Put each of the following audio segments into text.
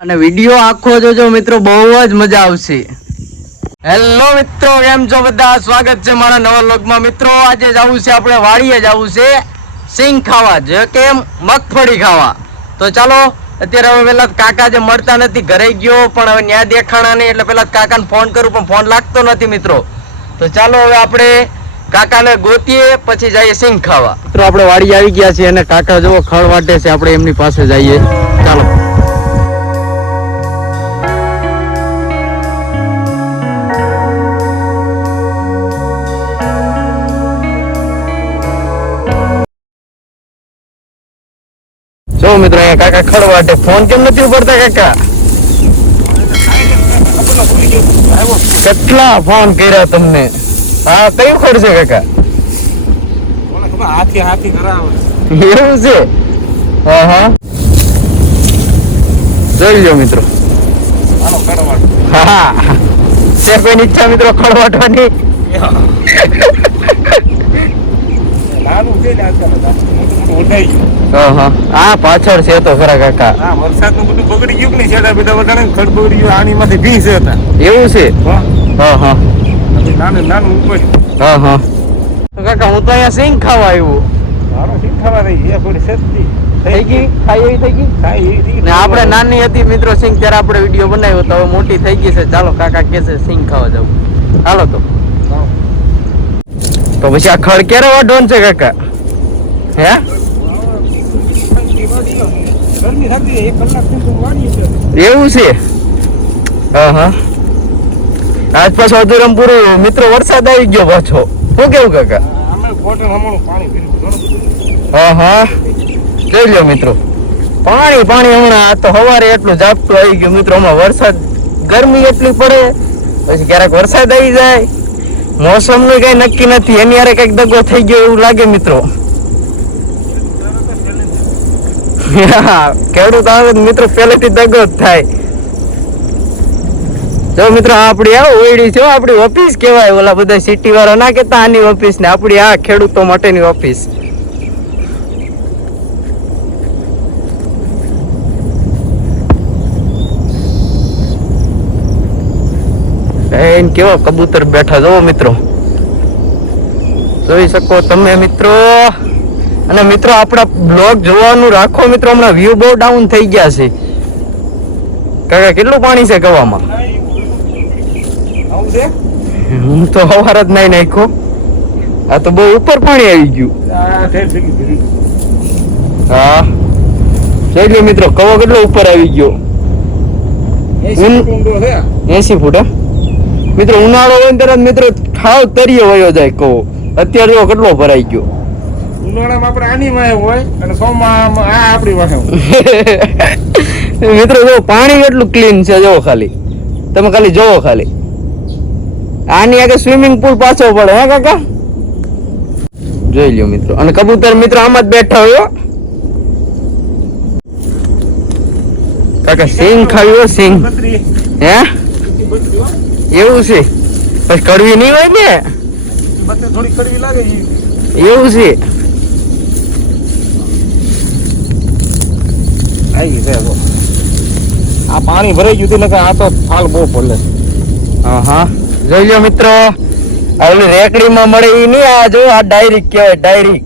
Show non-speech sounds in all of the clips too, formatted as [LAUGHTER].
અને વીડિયો આખો જોજો મિત્રો, બહુ જ મજા આવશે. હેલો મિત્રો, કેમ છો બધા? સ્વાગત છે મારા નવા લોગમાં મિત્રો, આજે જવું છે આપણે વાડીએ જવું છે સિંગ ખાવા. જે કે મગફળી ખાવા. તો ચાલો, અત્યારે હવે પેલા કાકા જે મળતા નથી, ઘરે ગયો, પણ હવે ન્યા દેખાણા નહીં, એટલે પેલા કાકાને ફોન કરું, પણ ફોન લાગતો નથી મિત્રો. તો ચાલો હવે આપણે કાકાને ગોતીએ, પછી જઈએ સિંગ ખાવા. મિત્રો, આપણે વાડી આવી ગયા છીએ અને કાકા જેવો ખળ વાટે છે. આપણે એમની પાસે જઈએ. ચાલો. જો મિત્રો અહીંયા. કાકા ખડવાટે ફોન કેમ નથી ઉપડતા કાકા? કેટલા ફોન કર્યા તમને? હા કયું ખડ છે કાકા? એવું છે? હા હા જોઈ લો મિત્રો. હા. છે કોઈની ઈચ્છા મિત્રો ખડ નાનું [LAUGHS] છે ને આજકાલ મોટું મોટું ઉઠાઈ ગયું. હા પાછળ છે તો ખરા કાકા. હા વરસાદનું બધું બગડી ગયું નહીં? છેડા બધા બધા ખડ બગડી ગયું આની માંથી ભી છે હતા એવું છે? હા. હા નાનું નાનું ઉપર હા હા. તો કાકા હું તો અહીંયા સિંગ ખાવા આવ્યો. મારો સિંગ ખાવા રહી. એ થોડી સસ્તી થઈ ગઈ? ખાઈ એવી થઈ ગઈ? ખાઈ એવી ને આપણે નાની હતી મિત્રો સિંગ ત્યારે આપણે વીડિયો બનાવ્યો તો હવે મોટી થઈ ગઈ છે. ચાલો કાકા કે છે સિંગ ખાવા જવું હાલો તો. તો પછી આ ખડ ક્યારે વાઢવાનું છે કાકા? હે? ગરમી થતી એક કલાક સુધી વાળી છે એવું છે? હા હા આજ પાછો અધુરમપુર મિત્રો વરસાદ આવી ગયો પાછો. શું કેવું કાકા? અમે કોટન હમણાં પાણી પીધું હા હા જોઈ લ્યો મિત્રો. પાણી પાણી હમણાં આ તો સવારે એટલું ઝાપટું આવી ગયું મિત્રો. હમણાં વરસાદ ગરમી એટલી પડે પછી ક્યારેક વરસાદ આવી જાય. મોસમનું કઈ નક્કી નથી. એની યારે કંઈક દગો થઈ ગયો એવું લાગે મિત્રો હા, [LAUGHS] ખેડૂત આવે મિત્રો, પહેલેથી દગો જ થાય. જો મિત્રો આપણી આ ઓયડી છે આપણી ઓફિસ કહેવાય. ઓલા બધા સિટી વાળા ના કેતા આની ઓફિસ ને. આપણી આ ખેડૂતો માટેની ઓફિસ. એન કેવો કબૂતર બેઠા જોવો, મિત્રો. જોઈ શકો તમે, મિત્રો. અને મિત્રો આપણા બ્લોગ જોવાનું રાખો મિત્રો હમણાં વ્યૂ બહુ ડાઉન થઈ ગયા છે. કાકા કેટલું પાણી છે કવામાં હું તો સવાર જ નહીં નાખ્યો. આ તો બહુ ઉપર પાણી આવી ગયું. હા. જોઈ લો મિત્રો કવો કેટલો ઉપર આવી ગયો. એંસી ફૂટ મિત્રો ઉનાળો હોય ને તરત મિત્રો ખાવ તરીયો વયો જાય કવો. અત્યારે જો કેટલો ભરાઈ ગયો. ઉનાળામાં આપણે આની વાહે હોય અને સોમવારમાં આ આપણી વાહે હોય. [LAUGHS] મિત્રો જો પાણી કેટલું ક્લીન છે જો ખાલી. તમે ખાલી જોવો ખાલી. આની આગળ સ્વિમિંગ પુલ પાછો પડે હે કાકા? જોઈ લ્યો મિત્રો. અને કબૂતર મિત્રો આમાં જ બેઠા હોય કાકા સિંગ ખાવી સિંગ. હે? એવું છે. પછી કડવી નહીં હોય ને? થોડી કડવી લાગે એવું છે. આવી છે જો. આ પાણી ભરાઈ ગયું ને આ તો ફાલ બહુ પડે. હા હા જોઈ લો મિત્રો આ ઓલી રેકડીમાં મળે એ નહીં આ જો આ ડાયરીક કહેવાય ડાયરીક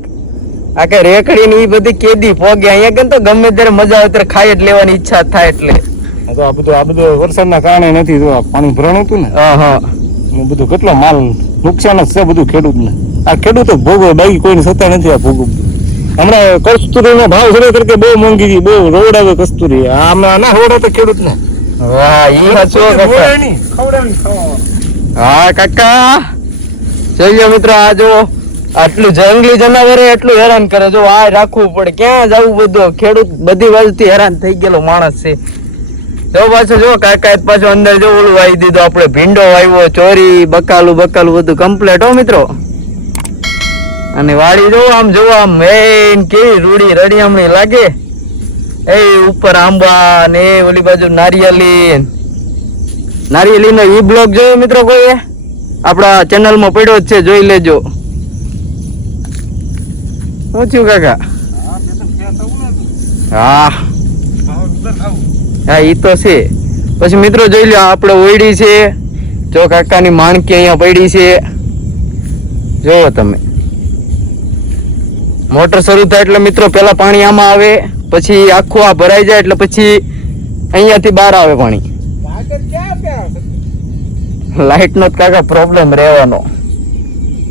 આ કે રેકડી ની બધી કેદી પોગે અહીંયા કેમ તો ગમે ત્યારે મજા આવે ત્યારે ખાઈ જ લેવાની ઈચ્છા થાય એટલે. તો આ બધું આ બધું વરસાદના કારણે નથી જો આ પાણી ભરાણું હતું ને. હા હા બધું કેટલો માલ નુકસાન જ છે બધું ખેડૂતને. આ ખેડૂતો ભોગવે બાકી કોઈને સત્તા નથી આ ભોગવ હમણાં કસ્તુરી નો ભાવ ચડ્યો તરીકે બહુ મોંઘી ગઈ બહુ રોવડાવે કસ્તુરી. આમાં ના રોવડે તો ખેડૂતને વાહ ઈ સાચો હા કાકા. જોઈ લો મિત્રો આ જો આટલું જંગલી જનાવરે એટલું હેરાન કરે. જો આ રાખવું પડે. ક્યાં જવું બધું? ખેડૂત બધી બાજુથી હેરાન થઈ ગયેલો માણસ છે. જો પાછું જો કાકા પાછું અંદર જો ઓલું વાવી દીધું. આપણે ભીંડો વાવ્યો ચોરી બકાલું બકાલું બધું કમ્પ્લેટ હો મિત્રો. અને વાડી જો આમ જો આમ મેન કેવી રૂડી રડિયામણી લાગે. એ ઉપર આંબા ને ઓલી બાજુ નારિયેલી નારિયેલી નો ઈ બ્લોગ જોયો મિત્રો કોઈ આપણા ચેનલમાં પડ્યો જ છે, જોઈ લેજો. શું કાકા? હા. હા, ઈ તો છે. પછી મિત્રો જોઈ લો આપણે ઓયડી છે. જો કાકાની માણકી અહીંયા પડી છે. જોવો તમે. મોટર શરૂ થાય એટલે મિત્રો પેલા પાણી આમાં આવે પછી આખું આ ભરાઈ જાય એટલે પછી અહીંયાથી બહાર આવે પાણી. લાઈટ નો કાકા પ્રોબ્લેમ રહેવાનો.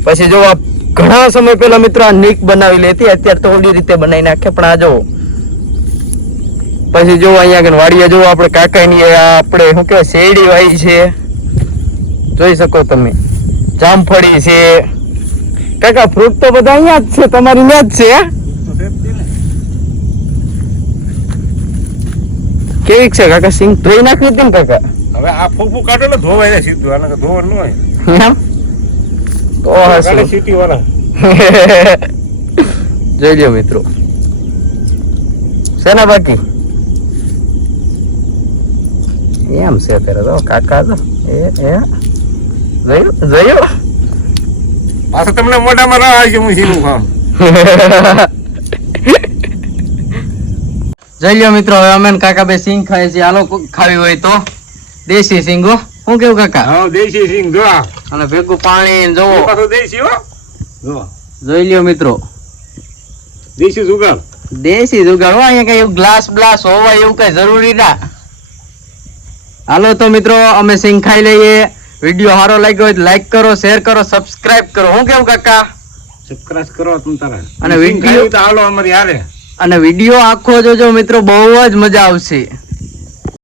પછી જો આ ઘણા સમય પહેલા મિત્રો આ નીક બનાવી લેતી અત્યારે તો ઓલી રીતે બનાવી નાખે પણ આ જો પછી જો અહીંયા આગળ વાડીએ જો આપણે કાકાની આપણે શું કહેવાય શેરડી વાઈ છે. જોઈ શકો તમે. જામફળી છે. કાકા ફ્રૂટ તો બધા અહીંયા જ છે તમારી ત્યાં જ છે? કેવી છે કાકા સિંગ ધોઈ નાખી હતી ને કાકા? હવે આ ફૂફું કાઢો ને ધોવાય ને સીધું આને ધોવા ન હોય. તો હશે. સિટી વાળા [LAUGHS] જોઈ લ્યો મિત્રો. શેના બાકી? એમ છે અત્યારે તો કાકા તો એ એ. જોયું જોયું. પાછું તમને મોઢામાં ના આવી હું સીનું ખાઉં [LAUGHS] જઈ લ્યો મિત્રો હવે અમે કાકા બે સિંગ ખાય છે. આલો ખાવી હોય તો. દેશી સિંગો હો. શું કેવું કાકા? હા દેશી સિંગ જો અને ભેગું પાણી જોવો. પાછું દેશી હો. જો જોઈ લ્યો મિત્રો. દેશી જુગાડ દેશી જુગાડ હો અહીંયા કઈ ગ્લાસ બ્લાસ હોવા એવું કઈ જરૂરી ના. હાલો તો મિત્રો અમે સિંગ ખાઈ લઈએ. વીડિયો સારો લાગ્યો હોય તો લાઈક કરો શેર કરો સબસ્ક્રાઇબ કરો. હું કેવું કાકા? સબસ્ક્રાઇબ કરો તમ તારા. અને હોય તો હાલો અમારી હારે. અને વીડિયો આખો જોજો મિત્રો બહુ જ મજા આવશે.